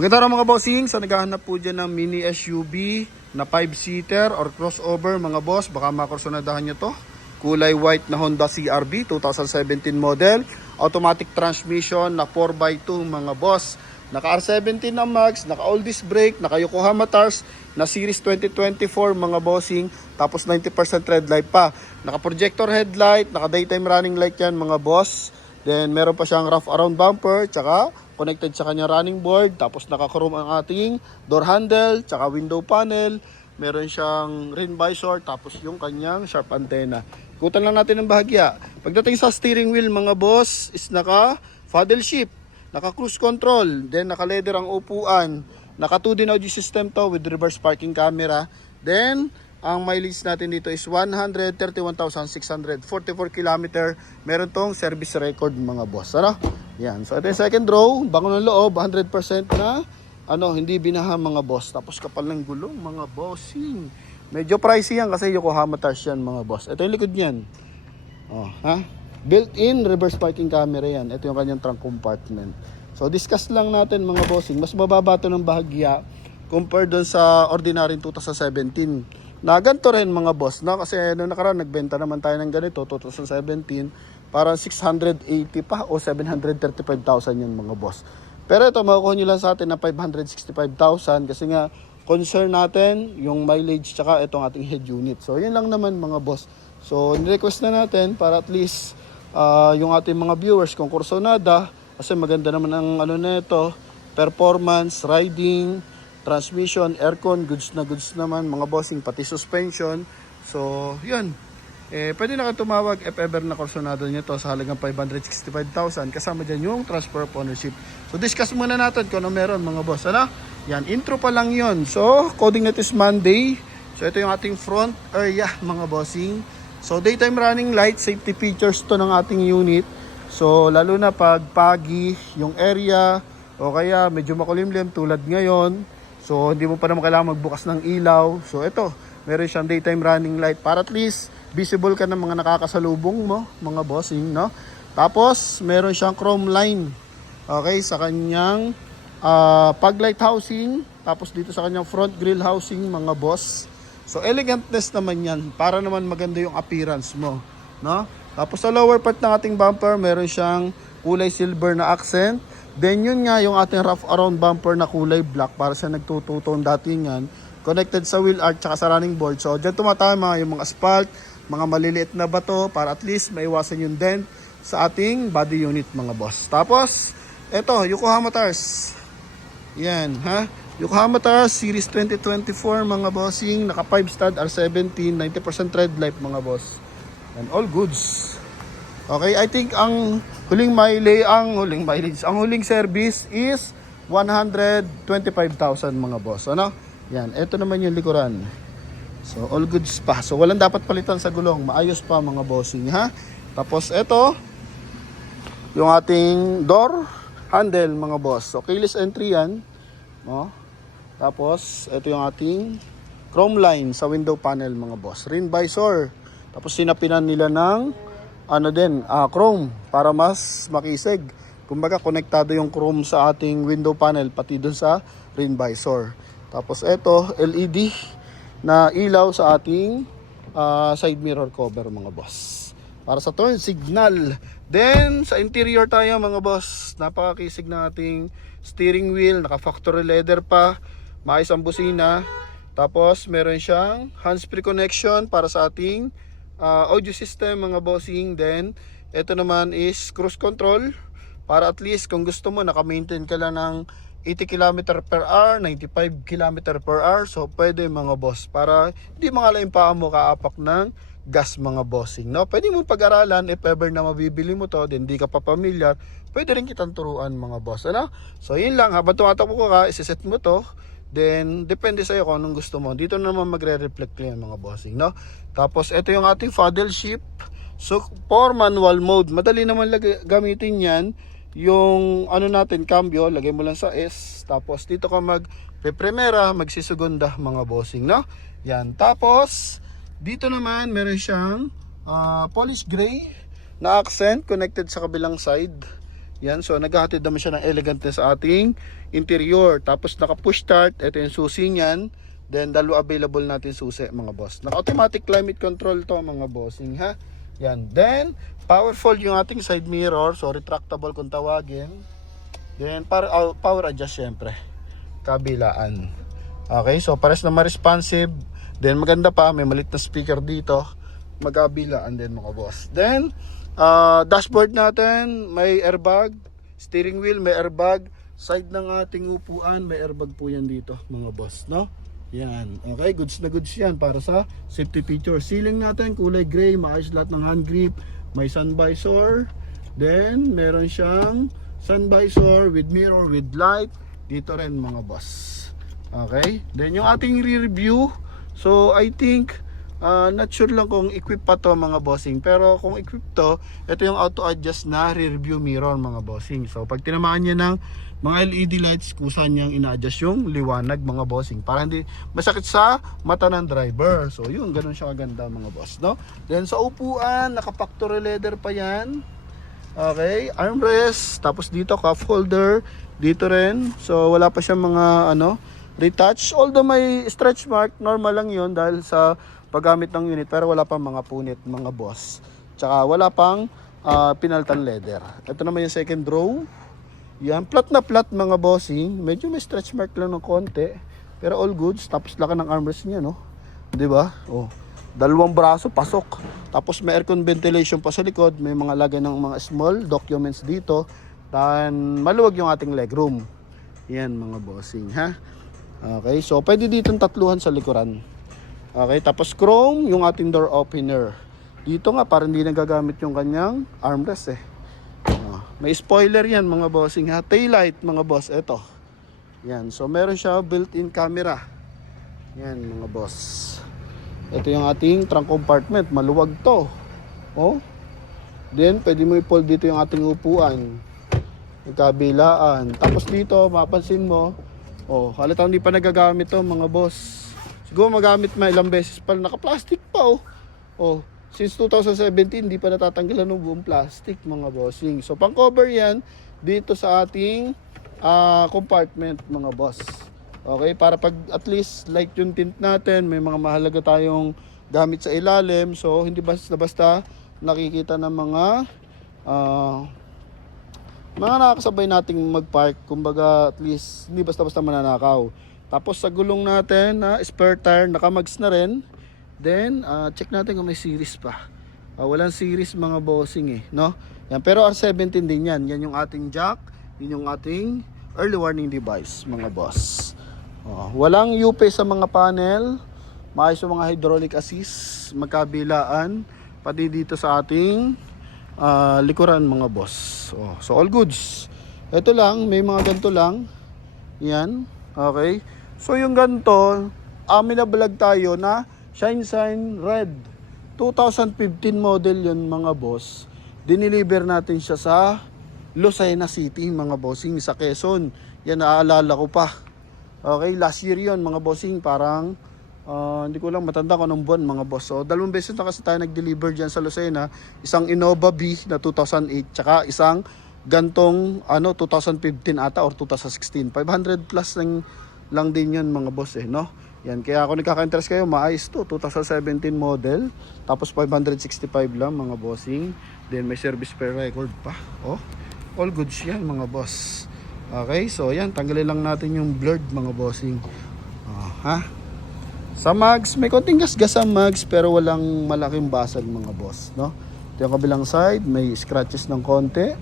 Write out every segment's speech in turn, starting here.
Maganda rin mga bossing, sa naghahanap po dyan ng mini SUV na 5-seater or crossover mga boss, baka makursunadahan nyo to. Kulay white na Honda CR-V 2017 model, automatic transmission na 4x2 mga boss. Naka R17 na max, naka all disc brake, naka Yokohama Tars na series 2024 mga bossing, tapos 90% red light pa. Naka projector headlight, naka daytime running light yan mga boss. Then meron pa siyang wrap around bumper, tsaka connected sa kanyang running board, tapos naka-chrome ang ating door handle, tsaka window panel. Meron siyang rain visor, tapos yung kanyang sharp antenna. Ikutan lang natin ng bahagya. Pagdating sa steering wheel mga boss, is naka paddle shift, naka cruise control, then naka leather ang upuan, naka 2D audio system to with reverse parking camera. Then ang mileage natin dito is 131,644 km. Meron tong service record mga boss. Ano? Yan. So ito yung second row, bango ng loob, 100% na hindi binaha mga boss. Tapos kapal ng gulong mga bossing. Medyo pricey yan kasi Yokohama Tars yan mga boss. Ito yung likod niyan. Oh, ha? Built-in reverse parking camera yan. Ito yung kanyang trunk compartment. So discuss lang natin mga bossing. Mas mababa ito ng bahagya compared doon sa ordinary 2017. Na ganito rin mga boss. No? Kasi noong nakaraan nagbenta naman tayo ng ganito 2017. Parang 680 pa o 735,000 yun mga boss. Pero ito makukuha nyo lang sa atin na 565,000 kasi nga concern natin yung mileage tsaka itong ating head unit. So yun lang naman mga boss. So ni-request na natin para at least yung ating mga viewers kung kursonada, kasi maganda naman ang nito, performance, riding, transmission, aircon, goods naman mga bossing, pati suspension. So yun. Pwede na kayo tumawag if ever na kursonado nyo to sa halagang 565,000 kasama dyan yung transfer of ownership. So discuss muna natin kung ano meron mga boss. Ano? Yan, intro pa lang yon. So coding natin is Monday. So ito yung ating front area mga bossing. So daytime running light, safety features to ng ating unit. So lalo na pag pagi yung area o kaya medyo makulimlim tulad ngayon. So hindi mo pa naman kailangan magbukas ng ilaw. So ito, meron siyang daytime running light para at least visible ka ng mga nakakasalubong mo, mga bossing, no? Tapos, meron siyang chrome line, okay, sa kanyang pag light housing, tapos dito sa kanyang front grille housing, mga boss. So, elegantness naman yan, para naman maganda yung appearance mo, no? Tapos, sa lower part ng ating bumper, meron siyang kulay silver na accent. Then, yun nga, yung ating wrap around bumper na kulay black, para siya nagtututong dati yan, connected sa wheel arch tsaka sa running board. So, dyan tumatama yung mga asphalt, mga maliliit na bato para at least maiwasan yung dent sa ating body unit mga boss. Tapos, eto, Yokohama Tars. Yan, ha? Yokohama Tars Series 2024 mga bossing. Naka 5 stud R17, 90% red light mga boss. And all goods. Okay, I think ang huling service is 125,000 mga boss. Ano? Yan, eto naman yung likuran. So, all goods pa. So, walang dapat palitan sa gulong. Maayos pa mga bossing, ha? Tapos, ito, yung ating door handle, mga boss. So, keyless entry yan. No? Tapos, ito yung ating chrome line sa window panel, mga boss. Rain visor. Tapos, sinapinan nila ng, chrome para mas makisig. Kumbaga, konektado yung chrome sa ating window panel, pati dun sa rain visor. Tapos, ito, LED na ilaw sa ating side mirror cover mga boss para sa turn signal. Then sa interior tayo mga boss, napakakisig na ating steering wheel, naka factory leather pa, maayos ang busina. Tapos meron siyang hands-free connection para sa ating audio system mga bossing. Then ito naman is cruise control para at least kung gusto mo naka-maintain ka lang ng 80 km per hour, 95 km per hour. So, pwede mga boss. Para hindi mga yung paa mo kaapak ng gas mga bossing. No? Pwede mo pag-aralan if ever na mabibili mo to, then hindi ka pa familiar. Pwede rin kitang turuan mga boss. Ano? So, yun lang. Habang tumatakbo ka, isiset mo to. Then, depende sa'yo kung anong gusto mo. Dito naman magre-reflect yan mga bossing. No? Tapos, ito yung ating paddle shift. So, for manual mode, madali naman gamitin yan. Yung cambio, lagay mo lang sa S, tapos dito ka mag-primera, magsisegunda mga bossing, no? Yan, tapos dito naman meron siyang polish gray na accent connected sa kabilang side. Yan, so naghahatid naman siya ng elegantness sa ating interior. Tapos naka push start, ito yung susi niyan. Then dalawa available natin susi mga boss. Naka automatic climate control to mga bossing ha. Yan, then powerful yung ating side mirror, so retractable kung tawagin. Then power adjust syempre. Kabilaan. Okay, so pares na ma-responsive. Then maganda pa, may malit na speaker dito. Magkabilaan din mga boss. Then dashboard natin, may airbag. Steering wheel, may airbag. Side ng ating upuan, may airbag po yan dito mga boss, no? Yan, okay, goods na goods yan para sa safety feature. Ceiling natin, kulay gray, maayos lahat ng hand grip. May sun visor. Then, meron siyang sun visor with mirror, with light. Dito rin mga boss. Okay, then yung ating re-review. So, I think not sure lang kung equip pa to mga bossing, pero kung equip to, ito yung auto adjust na rear-view mirror mga bossing. So pag tinamaan niya ng mga LED lights, kusa niyang ina-adjust yung liwanag mga bossing para hindi masakit sa mata ng driver. So yun, ganun siya kaganda mga boss, no? Then sa upuan, naka-factory leather pa yan. Okay, armrest, tapos dito cup holder, dito rin. So wala pa siyang mga retouch, although may stretch mark, normal lang yun dahil sa paggamit ng unit, pero wala pang mga punit mga boss. Tsaka wala pang pinaltan leather. Ito naman yung second row. Yan, flat na flat mga bossing. Medyo may stretch mark lang ng konti, pero all goods. Tapos laki ng armrest niya, no? 'Di ba? Oh. Dalawang braso pasok. Tapos may aircon ventilation pa sa likod, may mga lagay ng mga small documents dito. Dan maluwag yung ating legroom. Yan mga bossing, ha? Okay, so pwede dito tatluhan sa likuran. Okay, tapos chrome yung ating door opener. Dito nga parang hindi nagagamit yung kanyang armrest eh. May spoiler yan mga bossing ha. Taillight mga boss, eto. Yan, so meron siya built-in camera. Yan mga boss. Ito yung ating trunk compartment, maluwag to. Oh. Then pwede mo i-fold dito yung ating upuan. Yung kabilaan. Tapos dito, mapansin mo, oh, halatang hindi pa nagagamit to mga boss. Siguro magamit ma ilang beses pa, naka-plastic pa oh. Oh, since 2017 hindi pa natatanggalan ng buong plastic mga bossing. So pang cover 'yan dito sa ating compartment mga boss. Okay, para pag at least light yung tint natin, may mga mahalaga tayong gamit sa ilalim. So hindi basta nakikita ng mga nakakasabay nating mag-park, kumbaga at least hindi basta mananakaw. Tapos sa gulong natin, spare tire, nakamags na rin. Then, check natin kung may series pa. Walang series mga bossing eh, no? Yan, pero R17 din yan. Yan yung ating jack, yun yung ating early warning device mga boss. Walang UP sa mga panel. Maayos yung mga hydraulic assist, magkabilaan. Pati dito sa ating likuran mga boss. So all goods. Ito lang, may mga ganito lang. Yan, okay. So yung ganito, minablog tayo na Shine Red. 2015 model yun mga boss. Diniliver natin siya sa Lucena City mga bossing sa Quezon. Yan naaalala ko pa. Okay, last year yun mga bossing. Parang hindi ko lang matanda kung anong buwan mga boss. So dalawang beses na kasi tayo nag-deliver dyan sa Lucena. Isang Innova B na 2008 tsaka isang gantong 2015 ata or 2016. 500 plus lang din yun mga boss eh, no? Yan, kaya ako nagkaka-interest kayo, maayos to, 2017 model, tapos 565 lang mga bossing. Then may service per record pa. Oh, all goods yan mga boss. Okay, so yan, tanggalin lang natin yung blurred mga bossing. Ha? Sa mags, may konting gasgas sa mags pero walang malaking basag mga boss, no? Ito yung kabilang side, may scratches ng konti.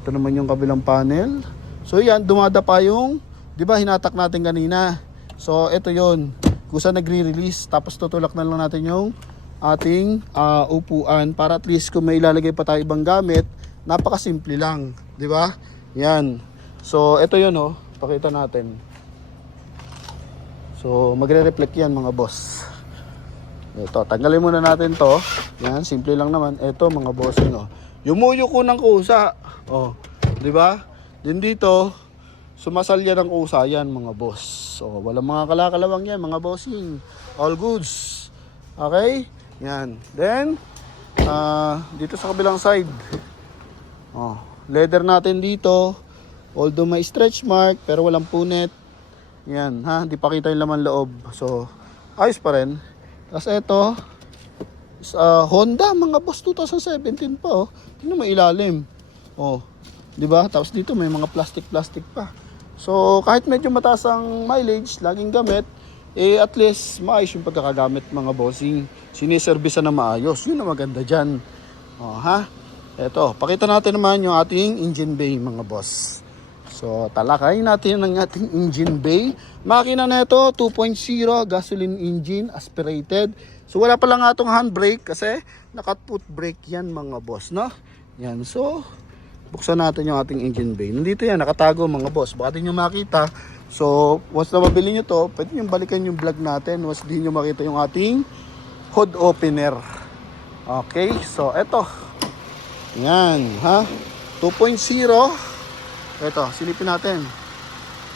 Ito naman yung kabilang panel. So yan, dumada pa yung, di ba hinatak natin kanina. So ito yon, kusa nagre-release. Tapos tutulak na lang natin yung ating upuan para at least kung may ilalagay pa tayo ibang gamit, napakasimple lang, di ba? Yan. So ito yon oh, pakita natin. So magre-reflect yan mga boss. Ito, tanggalin muna natin to. Yan, simple lang naman. Ito mga bossing oh. Yumuyo ko ng kusa. Oh, di ba? Din dito, sumasalya ng kusa yan mga boss. So, walang mga kalakalawang yan mga bossing. All goods. Okay? Yan. Then, dito sa kabilang side. Oh, leather natin dito. Although may stretch mark, pero walang punit. Yan, ha, hindi pa kita yung laman loob. So, ayos pa rin. Tapos ito, Honda, mga boss, 2017 pa, oh. Tingnan mo ilalim. Oh, di ba? Tapos dito may mga plastic pa. So, kahit medyo mataas ang mileage, laging gamit, at least maayos yung pagkakagamit mga bossing. Siniservisan na maayos. Yun ang maganda dyan. Oh, ha? Eto, pakita natin naman yung ating engine bay mga boss. So, talakayin natin ang ating engine bay. Makina na ito, 2.0 gasoline engine, aspirated. So, wala pa lang atong handbrake kasi naka-foot brake yan mga boss, no? Yan, so, buksan natin yung ating engine bay. Nandito yan, nakatago mga boss. Baka din nyo makita. So, once na mabili nyo to, pwede nyo balikan yung vlog natin. Once di nyo makita yung ating hood opener. Okay, so eto. Yan, ha? 2.0. Eto, silipin natin.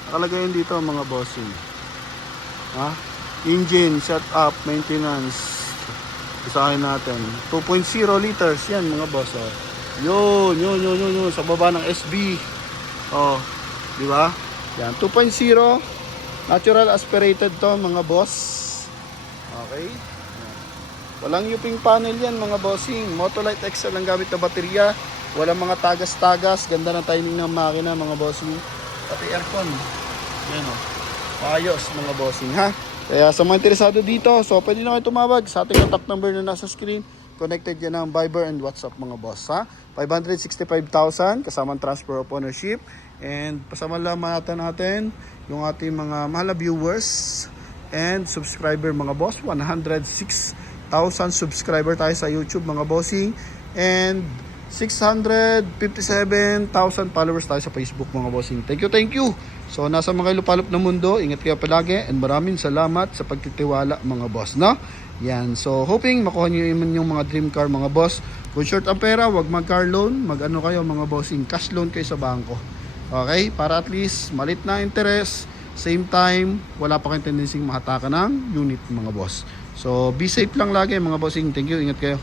Nakalagay yun dito mga bossing. Ha? Engine, setup, maintenance. Isahin natin. 2.0 liters. Yan mga boss. Oh. Yun. Sa baba ng SB. Oh, di ba? Yan, 2.0 natural aspirated to mga boss. Okay. Walang uping panel yan mga bossing. Motolite XL ang gamit na baterya. Walang mga tagas-tagas. Ganda ng timing ng makina mga bossing. Pati aircon. Yan o. Ayos mga bossing ha. Kaya sa mga interesado dito, so pwede na kayo tumawag sa ating contact number na nasa screen. Connected yan ng Viber and WhatsApp mga boss ha. 565,000 kasamang transfer of ownership. And pasalamatan natin yung ating mga mahal na viewers and subscriber mga boss. 106,000 subscriber tayo sa YouTube mga bossing. And 657,000 followers tayo sa Facebook mga bossing. Thank you. So nasa mga lupalop na mundo, ingat kayo palagi and maraming salamat sa pagtitiwala mga boss, no? Yan. So hoping makuha niyo yung mga dream car mga boss. Kung short ang pera, wag mag-car loan, mag-ano kayo mga bossing, cash loan kayo sa bangko. Okay? Para at least malit na interest, same time, wala pa kayong tendency mahatakan ng unit mga boss. So be safe lang lagi mga bossing. Thank you. Ingat kayo.